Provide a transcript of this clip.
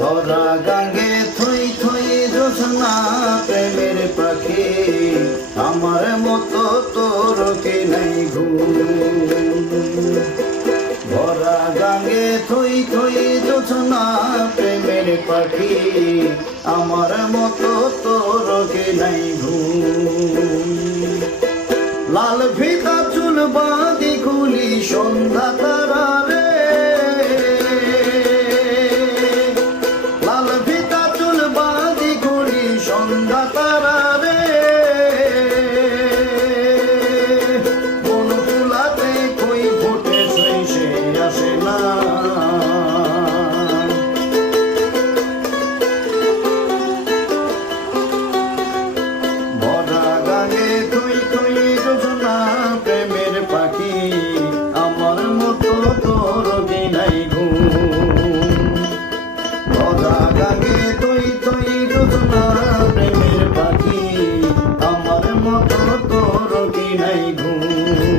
ভরা গাঙ্গে থুই থুই জোসনা প্রেমের পাখি। আমার মতো তোর কে নাই ঘুম? ভরা গাঙ্গে থুই থুই জোসনা প্রেমের পাখি। আমার মতো তোর কে নাই ঘুম? লাল ভিতা চুল বাঁধি খুলি সন্ধ্যা Sandata Ooh.